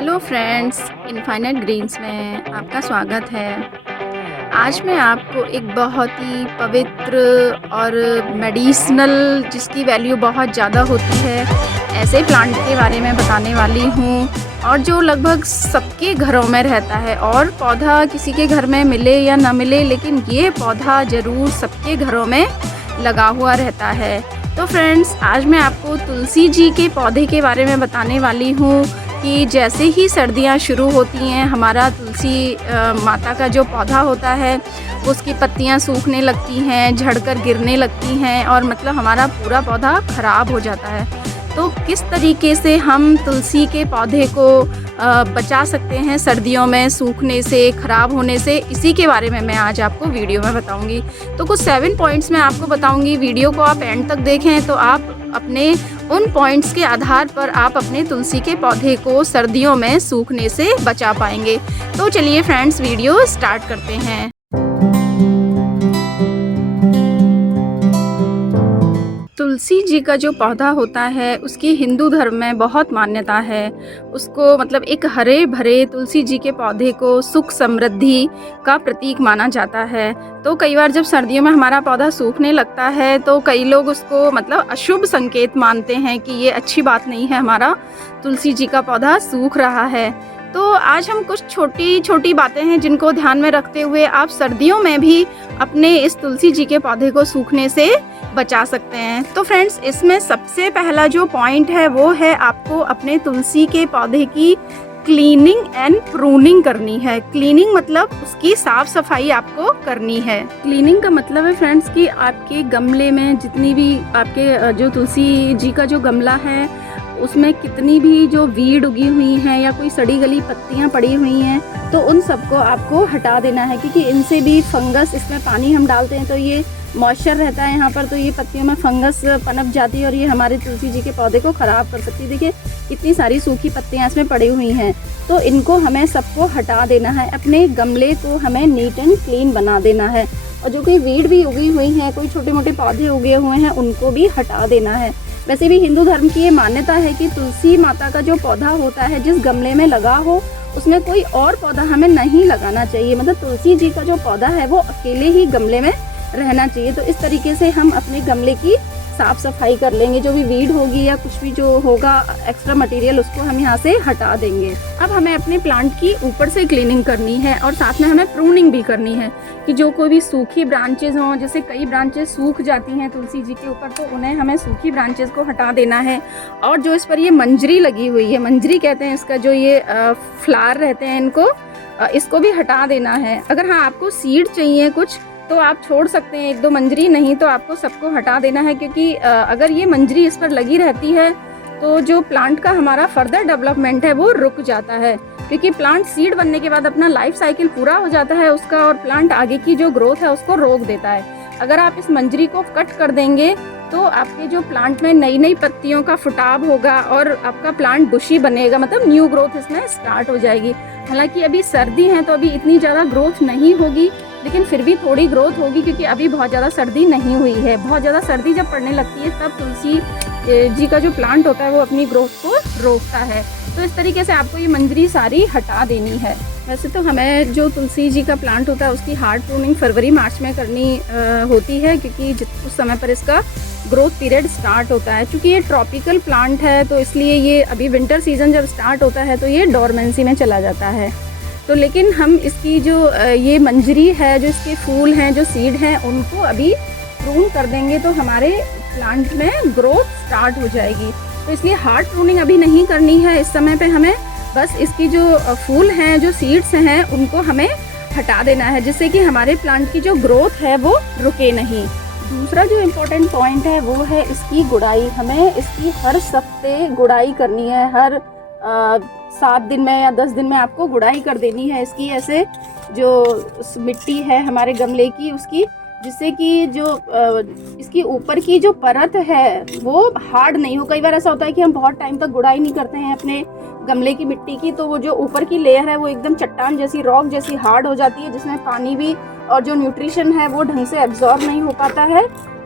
Hello friends, infinite Green's में आपका स्वागत है। आज मैं आपको एक बहुत ही पवित्र और मेडिसिनल जिसकी वैल्यू बहुत ज़्यादा होती है, ऐसे प्लांट के बारे में बताने वाली हूँ और जो लगभग सबके घरों में रहता है। और पौधा किसी के घर में मिले या ना मिले, लेकिन ये पौधा ज़रूर सबके घरों में लगा हुआ रहता है। तो फ्रेंड्स, आज मैं आपको तुलसी जी के पौधे के बारे में बताने वाली हूँ कि जैसे ही सर्दियाँ शुरू होती हैं, हमारा तुलसी माता का जो पौधा होता है उसकी पत्तियाँ सूखने लगती हैं, झड़कर गिरने लगती हैं और मतलब हमारा पूरा पौधा ख़राब हो जाता है। तो किस तरीके से हम तुलसी के पौधे को बचा सकते हैं सर्दियों में सूखने से, ख़राब होने से, इसी के बारे में मैं आज आपको वीडियो में बताऊंगी। तो कुछ 7 पॉइंट्स मैं आपको बताऊंगी। वीडियो को आप एंड तक देखें तो आप अपने उन पॉइंट्स के आधार पर आप अपने तुलसी के पौधे को सर्दियों में सूखने से बचा पाएंगे। तो चलिए फ्रेंड्स, वीडियो स्टार्ट करते हैं। तुलसी जी का जो पौधा होता है उसकी हिंदू धर्म में बहुत मान्यता है। उसको मतलब एक हरे भरे तुलसी जी के पौधे को सुख समृद्धि का प्रतीक माना जाता है। तो कई बार जब सर्दियों में हमारा पौधा सूखने लगता है तो कई लोग उसको मतलब अशुभ संकेत मानते हैं कि ये अच्छी बात नहीं है, हमारा तुलसी जी का पौधा सूख रहा है। तो आज हम कुछ छोटी छोटी बातें हैं जिनको ध्यान में रखते हुए आप सर्दियों में भी अपने इस तुलसी जी के पौधे को सूखने से बचा सकते हैं। तो फ्रेंड्स, इसमें सबसे पहला जो पॉइंट है वो है आपको अपने तुलसी के पौधे की क्लीनिंग एंड प्रूनिंग करनी है। क्लीनिंग मतलब उसकी साफ सफाई आपको करनी है। क्लीनिंग का मतलब है फ्रेंड्स कि आपके गमले में जितनी भी आपके जो तुलसी जी का जो गमला है उसमें कितनी भी जो वीड उगी हुई हैं या कोई सड़ी गली पत्तियां पड़ी हुई हैं तो उन सबको आपको हटा देना है, क्योंकि इनसे भी फंगस, इसमें पानी हम डालते हैं तो ये मॉइस्चर रहता है यहाँ पर, तो ये पत्तियों में फंगस पनप जाती है और ये हमारे तुलसी जी के पौधे को ख़राब कर सकती है। देखिए इतनी सारी सूखी पत्तियाँ इसमें पड़ी हुई हैं, तो इनको हमें सबको हटा देना है। अपने गमले को हमें नीट एंड क्लीन बना देना है और जो कोई वीड भी उगी हुई हैं, कोई छोटे मोटे पौधे उगे हुए हैं, उनको भी हटा देना है। वैसे भी हिंदू धर्म की ये मान्यता है कि तुलसी माता का जो पौधा होता है जिस गमले में लगा हो उसमें कोई और पौधा हमें नहीं लगाना चाहिए। मतलब तुलसी जी का जो पौधा है वो अकेले ही गमले में रहना चाहिए। तो इस तरीके से हम अपने गमले की साफ सफाई कर लेंगे। जो भी वीड होगी या कुछ भी जो होगा एक्स्ट्रा मटेरियल, उसको हम यहाँ से हटा देंगे। अब हमें अपने प्लांट की ऊपर से क्लीनिंग करनी है और साथ में हमें प्रूनिंग भी करनी है कि जो कोई भी सूखी ब्रांचेज हों, जैसे कई ब्रांचेस सूख जाती हैं तुलसी जी के ऊपर, तो उन्हें हमें सूखी ब्रांचेस को हटा देना है। और जो इस पर ये मंजरी लगी हुई है, मंजरी कहते हैं इसका, जो ये फ्लावर रहते हैं, इसको भी हटा देना है। अगर हाँ आपको सीड चाहिए कुछ तो आप छोड़ सकते हैं 1-2 मंजरी, नहीं तो आपको सबको हटा देना है, क्योंकि अगर ये मंजरी इस पर लगी रहती है तो जो प्लांट का हमारा फर्दर डेवलपमेंट है वो रुक जाता है, क्योंकि प्लांट सीड बनने के बाद अपना लाइफ साइकिल पूरा हो जाता है उसका और प्लांट आगे की जो ग्रोथ है उसको रोक देता है। अगर आप इस मंजरी को कट कर देंगे तो आपके जो प्लांट में नई नई पत्तियों का फुटाव होगा और आपका प्लांट बुशी बनेगा, मतलब न्यू ग्रोथ इसमें स्टार्ट हो जाएगी। हालांकि अभी सर्दी है तो अभी इतनी ज़्यादा ग्रोथ नहीं होगी, लेकिन फिर भी थोड़ी ग्रोथ होगी, क्योंकि अभी बहुत ज़्यादा सर्दी नहीं हुई है। बहुत ज़्यादा सर्दी जब पड़ने लगती है तब तुलसी जी का जो प्लांट होता है वो अपनी ग्रोथ को रोकता है। तो इस तरीके से आपको ये मंजरी सारी हटा देनी है। वैसे तो हमें जो तुलसी जी का प्लांट होता है उसकी हार्ड प्रूनिंग फरवरी मार्च में करनी होती है, क्योंकि उस समय पर इसका ग्रोथ पीरियड स्टार्ट होता है। क्योंकि ये ट्रॉपिकल प्लांट है तो इसलिए ये अभी विंटर सीजन जब स्टार्ट होता है तो ये डोरमेंसी में चला जाता है। तो लेकिन हम इसकी जो ये मंजरी है, जो इसके फूल हैं, जो सीड हैं, उनको अभी प्रून कर देंगे तो हमारे प्लांट में ग्रोथ स्टार्ट हो जाएगी। तो इसलिए हार्ड प्रूनिंग अभी नहीं करनी है इस समय पे। हमें बस इसकी जो फूल हैं, जो सीड्स हैं, उनको हमें हटा देना है, जिससे कि हमारे प्लांट की जो ग्रोथ है वो रुके नहीं। दूसरा जो इम्पोर्टेंट पॉइंट है वो है इसकी गुड़ाई। हमें इसकी हर हफ्ते गुड़ाई करनी है। हर 7 दिन में या 10 दिन में आपको गुड़ाई कर देनी है इसकी। ऐसे जो मिट्टी है हमारे गमले की उसकी, जिससे कि जो इसकी ऊपर की जो परत है वो हार्ड नहीं हो। कई बार ऐसा होता है कि हम बहुत टाइम तक गुड़ाई नहीं करते हैं अपने गमले की मिट्टी की, तो वो जो ऊपर की लेयर है वो एकदम चट्टान जैसी, रॉक जैसी हार्ड हो जाती है, जिसमें पानी भी और जो न्यूट्रिशन है वो ढंग से एब्जॉर्ब नहीं हो पाता है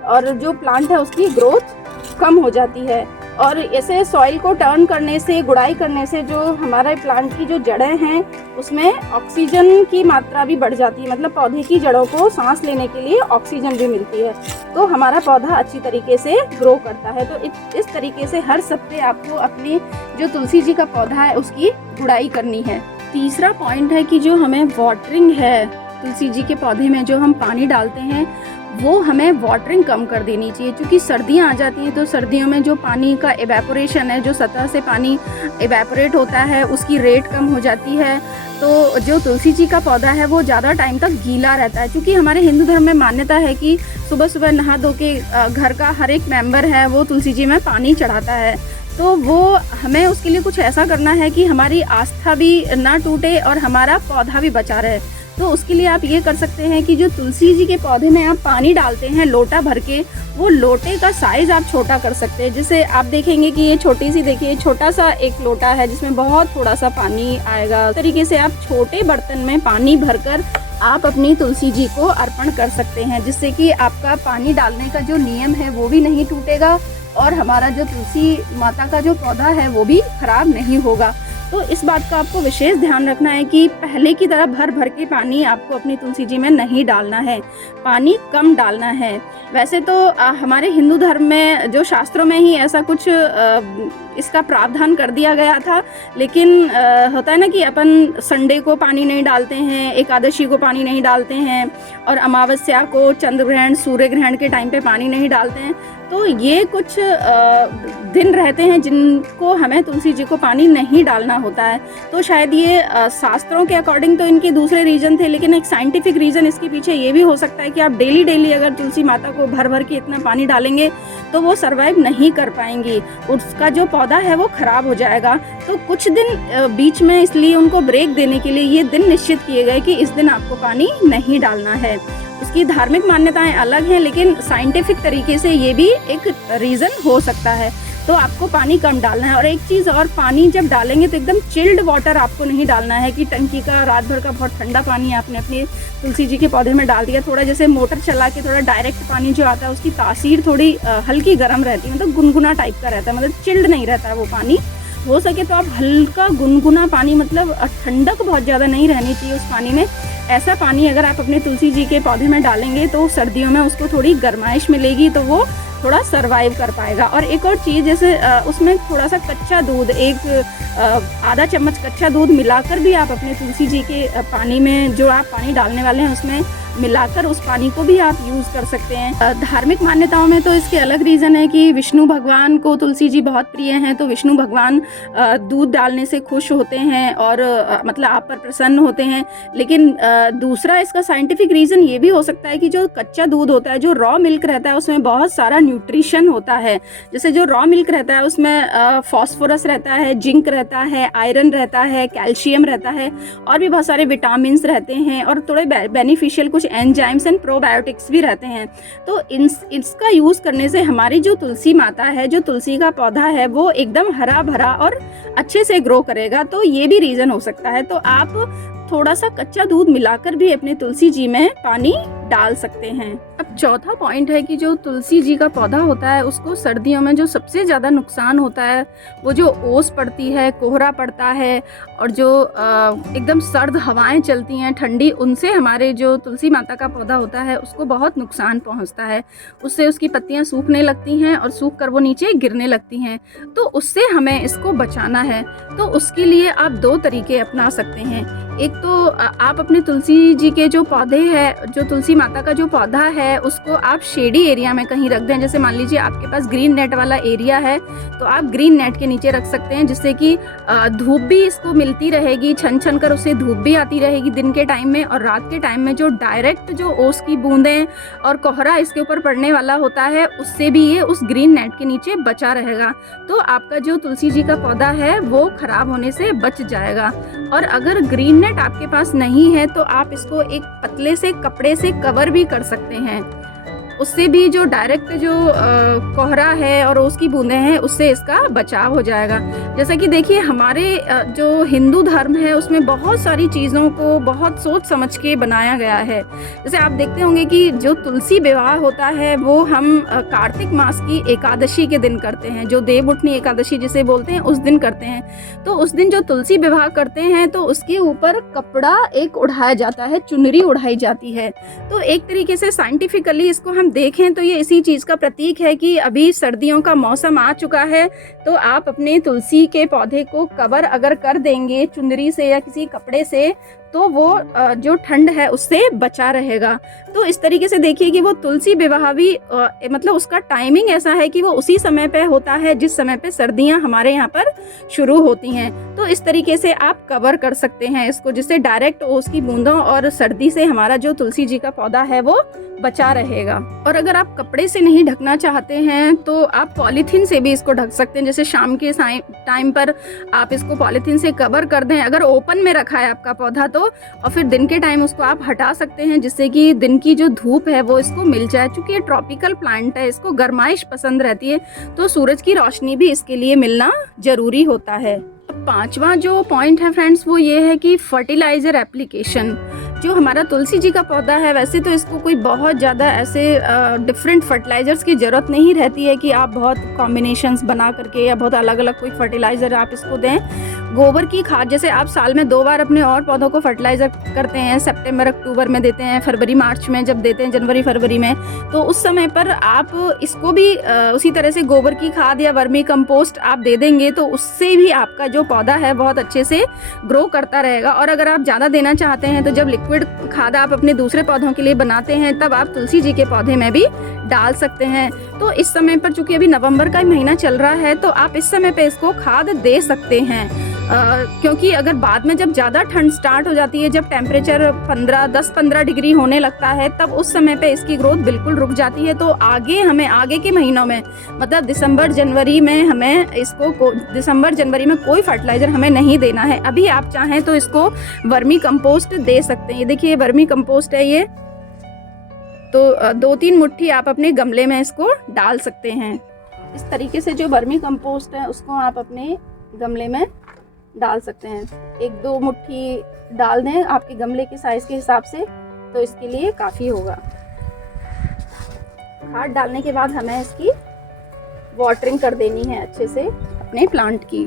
और जो प्लांट है उसकी ग्रोथ कम हो जाती है। और ऐसे सॉइल को टर्न करने से, गुड़ाई करने से जो हमारे प्लांट की जो जड़ें हैं उसमें ऑक्सीजन की मात्रा भी बढ़ जाती है, मतलब पौधे की जड़ों को सांस लेने के लिए ऑक्सीजन भी मिलती है, तो हमारा पौधा अच्छी तरीके से ग्रो करता है। तो इस तरीके से हर सप्ताह आपको अपने जो तुलसी जी का पौधा है उसकी गुड़ाई करनी है। तीसरा पॉइंट है कि जो हमें वाटरिंग है, तुलसी जी के पौधे में जो हम पानी डालते हैं वो हमें वाटरिंग कम कर देनी चाहिए, क्योंकि सर्दियाँ आ जाती हैं तो सर्दियों में जो पानी का एवेपोरेशन है, जो सतह से पानी एवेपोरेट होता है उसकी रेट कम हो जाती है। तो जो तुलसी जी का पौधा है वो ज़्यादा टाइम तक गीला रहता है, क्योंकि हमारे हिंदू धर्म में मान्यता है कि सुबह सुबह नहा धो के घर का हर एक मेंबर है वो तुलसी जी में पानी चढ़ाता है। तो वो हमें उसके लिए कुछ ऐसा करना है कि हमारी आस्था भी ना टूटे और हमारा पौधा भी बचा रहे। तो उसके लिए आप ये कर सकते हैं कि जो तुलसी जी के पौधे में आप पानी डालते हैं लोटा भर के, वो लोटे का साइज़ आप छोटा कर सकते हैं। जैसे आप देखेंगे कि ये छोटी सी, देखिए छोटा सा एक लोटा है जिसमें बहुत थोड़ा सा पानी आएगा। इस तरीके से आप छोटे बर्तन में पानी भरकर आप अपनी तुलसी जी को अर्पण कर सकते हैं, जिससे कि आपका पानी डालने का जो नियम है वो भी नहीं टूटेगा और हमारा जो तुलसी माता का जो पौधा है वो भी खराब नहीं होगा। तो इस बात का आपको विशेष ध्यान रखना है कि पहले की तरह भर भर के पानी आपको अपनी तुलसी जी में नहीं डालना है, पानी कम डालना है। वैसे तो हमारे हिंदू धर्म में जो शास्त्रों में ही ऐसा कुछ इसका प्रावधान कर दिया गया था, लेकिन होता है ना कि अपन संडे को पानी नहीं डालते हैं, एकादशी को पानी नहीं डालते हैं और अमावस्या को, चंद्र ग्रहण, सूर्य ग्रहण के टाइम पे पानी नहीं डालते हैं। तो ये कुछ दिन रहते हैं जिनको हमें तुलसी जी को पानी नहीं डालना होता है। तो शायद ये शास्त्रों के अकॉर्डिंग तो इनके दूसरे रीज़न थे, लेकिन एक साइंटिफिक रीज़न इसके पीछे ये भी हो सकता है कि आप डेली अगर तुलसी माता को भर भर के इतना पानी डालेंगे तो वो सर्वाइव नहीं कर पाएंगी, उसका जो पौधा है वो खराब हो जाएगा। तो कुछ दिन बीच में इसलिए उनको ब्रेक देने के लिए ये दिन निश्चित किए गए कि इस दिन आपको पानी नहीं डालना है। उसकी धार्मिक मान्यताएं अलग हैं, लेकिन साइंटिफिक तरीके से ये भी एक रीज़न हो सकता है। तो आपको पानी कम डालना है। और एक चीज़ और, पानी जब डालेंगे तो एकदम चिल्ड वाटर आपको नहीं डालना है कि टंकी का रात भर का बहुत ठंडा पानी आपने अपने तुलसी जी के पौधे में डाल दिया। थोड़ा जैसे मोटर चला के थोड़ा डायरेक्ट पानी जो आता है उसकी तासीर थोड़ी हल्की गर्म रहती है, मतलब गुनगुना टाइप का रहता है, मतलब चिल्ड नहीं रहता है वो पानी। हो सके तो आप हल्का गुनगुना पानी, मतलब ठंडक बहुत ज़्यादा नहीं रहनी चाहिए उस पानी में, ऐसा पानी अगर आप अपने तुलसी जी के पौधे में डालेंगे तो सर्दियों में उसको थोड़ी गर्माइश मिलेगी, तो वो थोड़ा सरवाइव कर पाएगा। और एक और चीज़, जैसे उसमें थोड़ा सा कच्चा दूध, एक आधा चम्मच कच्चा दूध मिलाकर भी आप अपने तुलसी जी के पानी में, जो आप पानी डालने वाले हैं उसमें मिलाकर उस पानी को भी आप यूज़ कर सकते हैं। धार्मिक मान्यताओं में तो इसके अलग रीज़न है कि विष्णु भगवान को तुलसी जी बहुत प्रिय हैं, तो विष्णु भगवान दूध डालने से खुश होते हैं और मतलब आप पर प्रसन्न होते हैं। लेकिन दूसरा इसका साइंटिफिक रीज़न ये भी हो सकता है कि जो कच्चा दूध होता है, जो रॉ मिल्क रहता है, उसमें बहुत सारा न्यूट्रिशन होता है। जैसे जो रॉ मिल्क रहता है उसमें फॉस्फोरस रहता है, जिंक रहता है, आयरन रहता है, कैल्शियम रहता है और भी बहुत सारे विटामिन रहते हैं और थोड़े बेनिफिशियल कुछ एंजाइम्स एंड प्रोबायोटिक्स भी रहते हैं। तो इसका यूज़ करने से हमारी जो तुलसी माता है, जो तुलसी का पौधा है, वो एकदम हरा भरा और अच्छे से ग्रो करेगा। तो ये भी रीज़न हो सकता है। तो आप थोड़ा सा कच्चा दूध मिलाकर भी अपने तुलसी जी में पानी डाल सकते हैं। अब चौथा पॉइंट है कि जो तुलसी जी का पौधा होता है उसको सर्दियों में जो सबसे ज़्यादा नुकसान होता है वो जो ओस पड़ती है, कोहरा पड़ता है और जो एकदम सर्द हवाएं चलती हैं ठंडी, उनसे हमारे जो तुलसी माता का पौधा होता है उसको बहुत नुकसान पहुंचता है। उससे उसकी पत्तियां सूखने लगती हैं और सूख कर वो नीचे गिरने लगती हैं। तो उससे हमें इसको बचाना है। तो उसके लिए आप दो तरीके अपना सकते हैं। एक तो आप अपने तुलसी जी के जो पौधे हैं, जो तुलसी माता का जो पौधा है उसको आप शेडी एरिया में कहीं रख दें। जैसे मान लीजिए आपके पास ग्रीन नेट वाला एरिया है तो आप ग्रीन नेट के नीचे रख सकते हैं, जिससे कि धूप भी इसको मिलती रहेगी, छन छन कर उसे धूप भी आती रहेगी दिन के टाइम में, और रात के टाइम में जो डायरेक्ट जो ओस की बूंदें और कोहरा इसके ऊपर पड़ने वाला होता है उससे भी ये उस ग्रीन नेट के नीचे बचा रहेगा। तो आपका जो तुलसी जी का पौधा है वो खराब होने से बच जाएगा। और अगर ग्रीन नेट आपके पास नहीं है तो आप इसको एक पतले से कपड़े से कवर भी कर सकते हैं। उससे भी जो डायरेक्ट जो कोहरा है और ओस की बूंदें हैं उससे इसका बचाव हो जाएगा। जैसा कि देखिए हमारे जो हिंदू धर्म है उसमें बहुत सारी चीज़ों को बहुत सोच समझ के बनाया गया है। जैसे आप देखते होंगे कि जो तुलसी विवाह होता है वो हम कार्तिक मास की एकादशी के दिन करते हैं, जो देवउठनी एकादशी जिसे बोलते हैं उस दिन करते हैं। तो उस दिन जो तुलसी विवाह करते हैं तो उसके ऊपर कपड़ा एक उड़ाया जाता है, चुनरी उड़ाई जाती है। तो एक तरीके से साइंटिफिकली इसको हम देखें तो ये इसी चीज़ का प्रतीक है कि अभी सर्दियों का मौसम आ चुका है, तो आप अपने तुलसी के पौधे को कवर अगर कर देंगे चुनरी से या किसी कपड़े से, तो वो जो ठंड है उससे बचा रहेगा। तो इस तरीके से देखिए कि वो तुलसी विवाह भी मतलब उसका टाइमिंग ऐसा है कि वो उसी समय पे होता है जिस समय पे सर्दियां हमारे यहाँ पर शुरू होती हैं। तो इस तरीके से आप कवर कर सकते हैं इसको, जिससे डायरेक्ट ओस की बूंदों और सर्दी से हमारा जो तुलसी जी का पौधा है वो बचा रहेगा। और अगर आप कपड़े से नहीं ढकना चाहते हैं तो आप पॉलीथीन से भी इसको ढक सकते हैं। जैसे शाम के टाइम पर आप इसको पॉलीथीन से कवर कर दें, अगर ओपन में रखा है आपका पौधा तो, और फिर दिन के टाइम उसको आप हटा सकते हैं जिससे कि दिन की जो धूप है वो इसको मिल जाए। चूंकि ये ट्रॉपिकल प्लांट है, इसको गर्माइश पसंद रहती है, तो सूरज की रोशनी भी इसके लिए मिलना जरूरी होता है। अब पांचवा जो पॉइंट है फ्रेंड्स वो ये है कि फर्टिलाइजर एप्लीकेशन। जो हमारा तुलसी जी का पौधा है वैसे तो इसको कोई बहुत ज़्यादा ऐसे डिफरेंट फर्टिलाइजर्स की ज़रूरत नहीं रहती है कि आप बहुत कॉम्बिनेशंस बना करके या बहुत अलग अलग कोई फर्टिलाइज़र आप इसको दें। गोबर की खाद जैसे आप साल में 2 बार अपने और पौधों को फर्टिलाइज़र करते हैं, सितंबर अक्टूबर में देते हैं, फरवरी मार्च में जब देते हैं, जनवरी फरवरी में, तो उस समय पर आप इसको भी उसी तरह से गोबर की खाद या वर्मी कंपोस्ट आप दे देंगे तो उससे भी आपका जो पौधा है बहुत अच्छे से ग्रो करता रहेगा। और अगर आप ज़्यादा देना चाहते हैं तो जब लिक्विड खाद आप अपने दूसरे पौधों के लिए बनाते हैं तब आप तुलसी जी के पौधे में भी डाल सकते हैं। तो इस समय पर चूंकि अभी नवंबर का महीना चल रहा है तो आप इस समय पे इसको खाद दे सकते हैं, क्योंकि अगर बाद में जब ज़्यादा ठंड स्टार्ट हो जाती है, जब टेम्परेचर 10-15 डिग्री होने लगता है, तब उस समय पे इसकी ग्रोथ बिल्कुल रुक जाती है। तो हमें आगे के महीनों में मतलब दिसंबर जनवरी में हमें इसको दिसंबर जनवरी में कोई फर्टिलाइज़र हमें नहीं देना है। अभी आप चाहें तो इसको वर्मी कंपोस्ट दे सकते हैं। ये देखिए वर्मी कंपोस्ट है ये, तो 2-3 मुट्ठी आप अपने गमले में इसको डाल सकते हैं। इस तरीके से जो वर्मी कंपोस्ट है उसको आप अपने गमले में डाल सकते हैं। 1-2 मुट्ठी डाल दें आपके गमले के साइज़ के हिसाब से, तो इसके लिए काफ़ी होगा। खाद डालने के बाद हमें इसकी वाटरिंग कर देनी है अच्छे से अपने प्लांट की।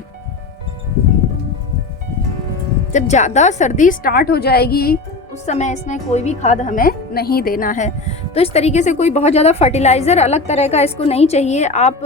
जब ज़्यादा सर्दी स्टार्ट हो जाएगी उस समय इसमें कोई भी खाद हमें नहीं देना है। तो इस तरीके से कोई बहुत ज़्यादा फर्टिलाइज़र अलग तरह का इसको नहीं चाहिए। आप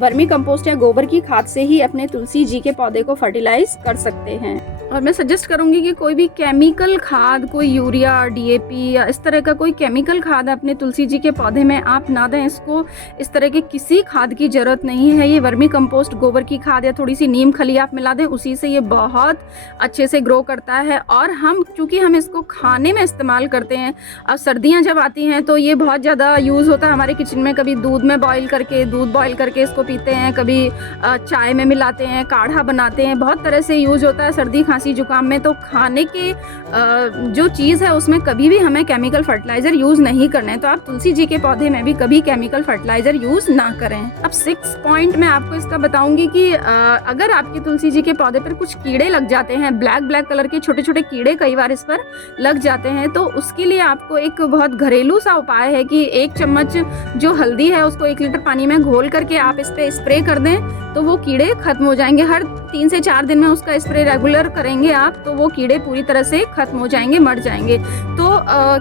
वर्मी कंपोस्ट या गोबर की खाद से ही अपने तुलसी जी के पौधे को फर्टिलाइज कर सकते हैं। और मैं सजेस्ट करूंगी कि कोई भी केमिकल खाद, कोई यूरिया, डीएपी या इस तरह का कोई केमिकल खाद अपने तुलसी जी के पौधे में आप ना दें। इसको इस तरह के किसी खाद की ज़रूरत नहीं है। ये वर्मी कंपोस्ट, गोबर की खाद या थोड़ी सी नीम खली आप मिला दें, उसी से ये बहुत अच्छे से ग्रो करता है। और चूँकि हम इसको खाने में इस्तेमाल करते हैं, अब सर्दियाँ जब आती हैं तो ये बहुत ज़्यादा यूज़ होता है हमारे किचन में। कभी दूध बॉयल करके इसको पीते हैं, कभी चाय में मिलाते हैं, काढ़ा बनाते हैं, बहुत तरह से यूज़ होता है सर्दी खांसी जुकाम में। तो खाने के जो चीज़ है उसमें कभी भी हमें केमिकल फर्टिलाइज़र यूज़ नहीं करना है। तो आप तुलसी जी के पौधे में भी कभी केमिकल फर्टिलाइज़र यूज़ ना करें। अब 6 पॉइंट मैं आपको इसका बताऊंगी कि अगर आपके तुलसी जी के पौधे पर कुछ कीड़े लग जाते हैं, ब्लैक कलर के छोटे छोटे कीड़े कई बार इस पर लग जाते हैं, तो उसके लिए आपको एक बहुत घरेलू सा उपाय है कि 1 चम्मच जो हल्दी है उसको 1 लीटर पानी में घोल करके आप इस पर स्प्रे कर दें तो वो कीड़े खत्म हो जाएंगे। हर 3 से 4 दिन में उसका स्प्रे रेगुलर करेंगे आप तो वो कीड़े पूरी तरह से खत्म हो जाएंगे, मर जाएंगे। तो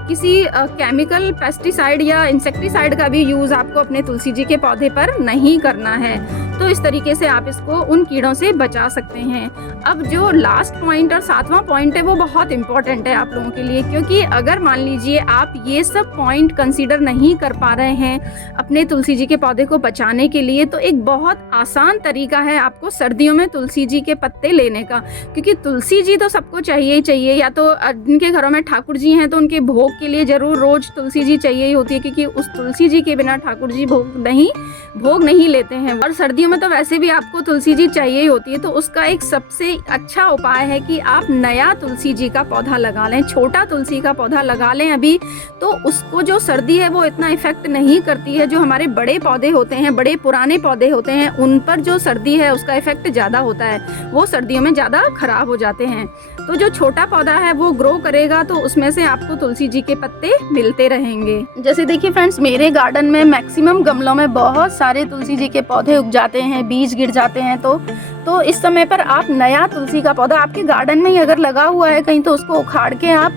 किसी केमिकल पेस्टिसाइड या इंसेक्टिसाइड का भी यूज़ आपको अपने तुलसी जी के पौधे पर नहीं करना है। तो इस तरीके से आप इसको उन कीड़ों से बचा सकते हैं। अब जो लास्ट पॉइंट और 7वां पॉइंट है वो बहुत इंपॉर्टेंट है आप लोगों के लिए, क्योंकि अगर मान लीजिए आप ये सब पॉइंट कंसीडर नहीं कर पा रहे हैं अपने तुलसी जी के पौधे को बचाने के लिए, तो एक बहुत आसान तरीका है आपको सर्दियों में तुलसी जी के पत्ते लेने का। क्योंकि तुलसी जी तो सबको चाहिए ही चाहिए, या तो जिनके घरों में ठाकुर जी हैं तो उनके भोग के लिए ज़रूर रोज़ तुलसी जी चाहिए ही होती है, क्योंकि उस तुलसी जी के बिना ठाकुर जी भोग नहीं लेते हैं। और सर्दियों सर्दियों में तो वैसे भी आपको तुलसी जी चाहिए ही होती है, तो उसका एक सबसे अच्छा उपाय है कि आप नया तुलसी जी का पौधा लगा लें, छोटा तुलसी का पौधा लगा लें अभी, तो उसको जो सर्दी है वो इतना इफ़ेक्ट नहीं करती है। जो हमारे बड़े पौधे होते हैं, बड़े पुराने पौधे होते हैं, उन पर जो सर्दी है उसका इफ़ेक्ट ज़्यादा होता है, वो सर्दियों में ज़्यादा ख़राब हो जाते हैं। तो जो छोटा पौधा है वो ग्रो करेगा तो उसमें से आपको तुलसी जी के पत्ते मिलते रहेंगे। जैसे देखिए फ्रेंड्स, मेरे गार्डन में मैक्सिमम गमलों में बहुत सारे तुलसी जी के पौधे उग जाते हैं, बीज गिर जाते हैं। तो इस समय पर आप नया तुलसी का पौधा आपके गार्डन में ही अगर लगा हुआ है कहीं, तो उसको उखाड़ के आप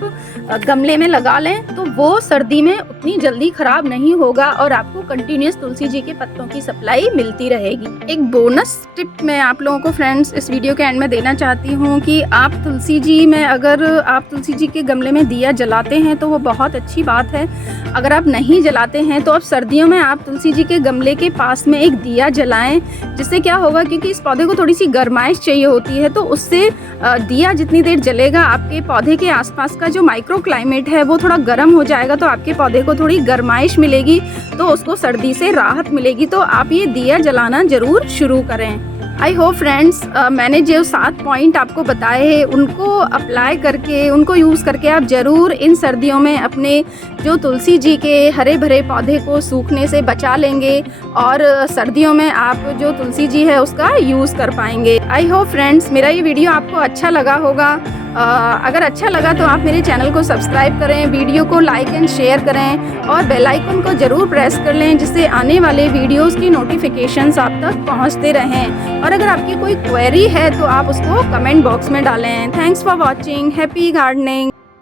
गमले में लगा लें, तो वो सर्दी में उतनी जल्दी खराब नहीं होगा और आपको कंटिन्यूस तुलसी जी के पत्तों की सप्लाई मिलती रहेगी। एक बोनस टिप मैं आप लोगों को फ्रेंड्स इस वीडियो के एंड में देना चाहती हूँ कि आप तुलसी जी में, अगर आप तुलसी जी के गमले में दिया जलाते हैं तो वो बहुत अच्छी बात है। अगर आप नहीं जलाते हैं तो अब सर्दियों में आप तुलसी जी के गमले के पास में एक दिया जलाएं, जिससे क्या होगा, क्योंकि इस पौधे को थोड़ी सी गर्माइश चाहिए होती है, तो उससे दिया जितनी देर जलेगा आपके पौधे के आसपास का जो माइक्रो क्लाइमेट है वो थोड़ा गर्म हो जाएगा, तो आपके पौधे को थोड़ी गर्माइश मिलेगी, तो उसको सर्दी से राहत मिलेगी। तो आप ये दिया जलाना ज़रूर शुरू करें। आई होप फ्रेंड्स, मैंने जो 7 पॉइंट आपको बताए हैं उनको अप्लाई करके, उनको यूज़ करके आप ज़रूर इन सर्दियों में अपने जो तुलसी जी के हरे भरे पौधे को सूखने से बचा लेंगे और सर्दियों में आप जो तुलसी जी है उसका यूज़ कर पाएंगे। आई होप फ्रेंड्स, मेरा ये वीडियो आपको अच्छा लगा होगा। अगर अच्छा लगा तो आप मेरे चैनल को सब्सक्राइब करें, वीडियो को लाइक एंड शेयर करें और बेल आइकन को ज़रूर प्रेस कर लें, जिससे आने वाले वीडियोस की नोटिफिकेशंस आप तक पहुंचते रहें। और अगर आपकी कोई क्वेरी है तो आप उसको कमेंट बॉक्स में डालें। Thanks for watching. Happy gardening.